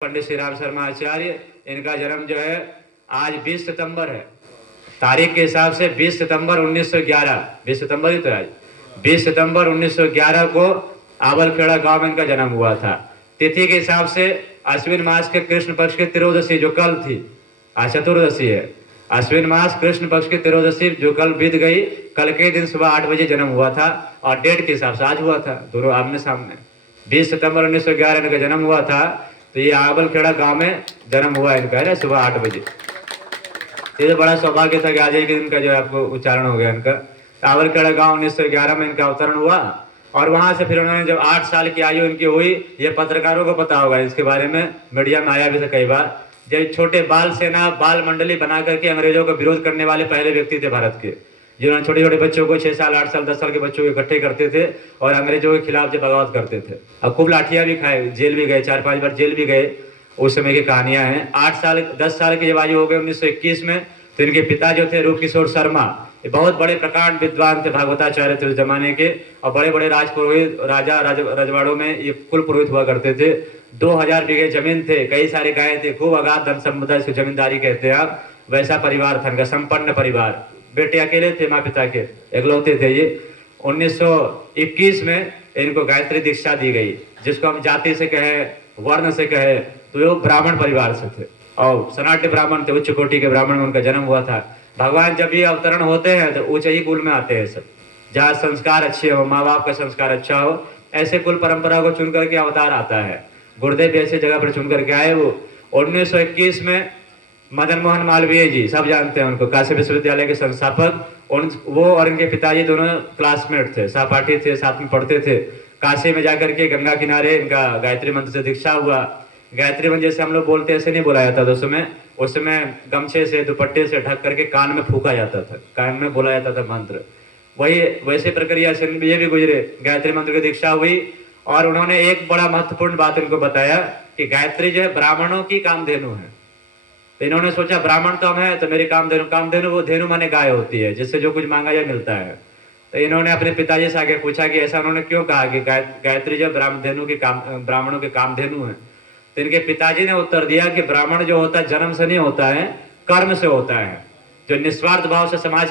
पंडित श्री राम शर्मा आचार्य, इनका जन्म जो है आज 20 सितंबर है। तारीख के हिसाब से 20 सितंबर 1911, 20 सितंबर ही तो आज 20 सितंबर 1911 को आवलखेड़ा गांव में इनका जन्म हुआ था। तिथि के हिसाब से अश्विन मास के कृष्ण पक्ष की त्रयोदशी जो कल थी, आज चतुर्दशी है। अश्विन मास कृष्ण पक्ष की त्रयोदशी जो कल बीत गई, कल के दिन सुबह 8 बजे जन्म हुआ था और डेट के हिसाब से आज हुआ था, दोनों आमने सामने। 20 सितंबर 1911 इनका जन्म हुआ था, तो ये आवलखेड़ा गांव में जन्म हुआ इनका है ना, सुबह 8 बजे। ये बड़ा सौभाग्य था कि आज एक दिन का जो आपको उच्चारण हो गया इनका। आवलखेड़ा गांव 1911 में इनका अवतरण हुआ और वहां से फिर उन्होंने जब 8 साल की आयु इनकी हुई, ये पत्रकारों को पता होगा इसके बारे में, मीडिया में आया भी था कई बार। जब छोटे बाल सेना बाल मंडली बना करके अंग्रेजों का विरोध करने वाले पहले व्यक्ति थे भारत के, जिन्होंने छोटे छोटे बच्चों को 6 साल 8 साल 10 साल के बच्चों को इकट्ठे करते थे और अंग्रेजों के खिलाफ जब बगावत करते थे। अब खूब लाठियां भी खाए, जेल भी गए, 4-5 बार जेल भी गए। उस समय की कहानियां हैं। 10 साल की जब आयु हो गई 1921 में, तो इनके पिता जो थे रूप किशोर शर्मा, ये बहुत बड़े प्रकांड विद्वान थे, भागवताचार्य थे उस जमाने के, और बड़े बड़े राजपुरोहित रजवाड़ों में ये कुल पुरोहित हुआ करते थे। 2000 बीघे जमीन थे, कई सारे गाय थे, खूब अगाध धन संपदा, इसको जमींदारी कहते हैं आप। वैसा परिवार था इनका, संपन्न परिवार। बेटे अकेले थे, माँ पिता के इकलौते थे ये। 1921 में इनको गायत्री दीक्षा दी गई, जिसको हम जाति से कहे, वर्ण से कहे, तो वो ब्राह्मण परिवार से थे और सनाट्य ब्राह्मण थे, उच्च कोटि के ब्राह्मण में उनका जन्म हुआ था। भगवान जब ये अवतरण होते हैं तो ऊंचे ही कुल में आते हैं सब, जहाँ संस्कार अच्छे हो, माँ बाप का संस्कार अच्छा हो, ऐसे कुल परंपरा को चुन करके अवतार आता है। गुरुदेव ऐसे जगह पर चुन करके आए। वो 1921 में मदन मोहन मालवीय जी, सब जानते हैं उनको, काशी विश्वविद्यालय के संस्थापक, वो और इनके पिताजी दोनों क्लासमेट थे, सहपाठी थे, साथ में पढ़ते थे। काशी में जाकर के गंगा किनारे इनका गायत्री मंत्र से दीक्षा हुआ। गायत्री मंत्र जैसे हम लोग बोलते ऐसे नहीं बोला जाता था उस समय गमछे से दुपट्टे से ढक करके कान में फूका जाता था, कान में बोला जाता था मंत्र। वही वैसे प्रक्रिया से ये भी गुजरे, गायत्री मंत्र की दीक्षा हुई। और उन्होंने एक बड़ा महत्वपूर्ण बात इनको बताया कि गायत्री जो है ब्राह्मणों की कामधेनु है। तो इन्होंने सोचा ब्राह्मण तो हम है, तो मेरी कामधेनु, वो धेनु माने गाय होती है, जिससे जो कुछ मांगा जाए मिलता है। तो इन्होंने अपने पिताजी से आगे पूछा कि ऐसा उन्होंने क्यों कहा कि गायत्री जो ब्राह्मणों के कामधेनु है। तो इनके पिताजी ने उत्तर दिया कि ब्राह्मण जो होता है जन्म से नहीं होता है, कर्म से होता है, जो निस्वार्थ भाव से समाज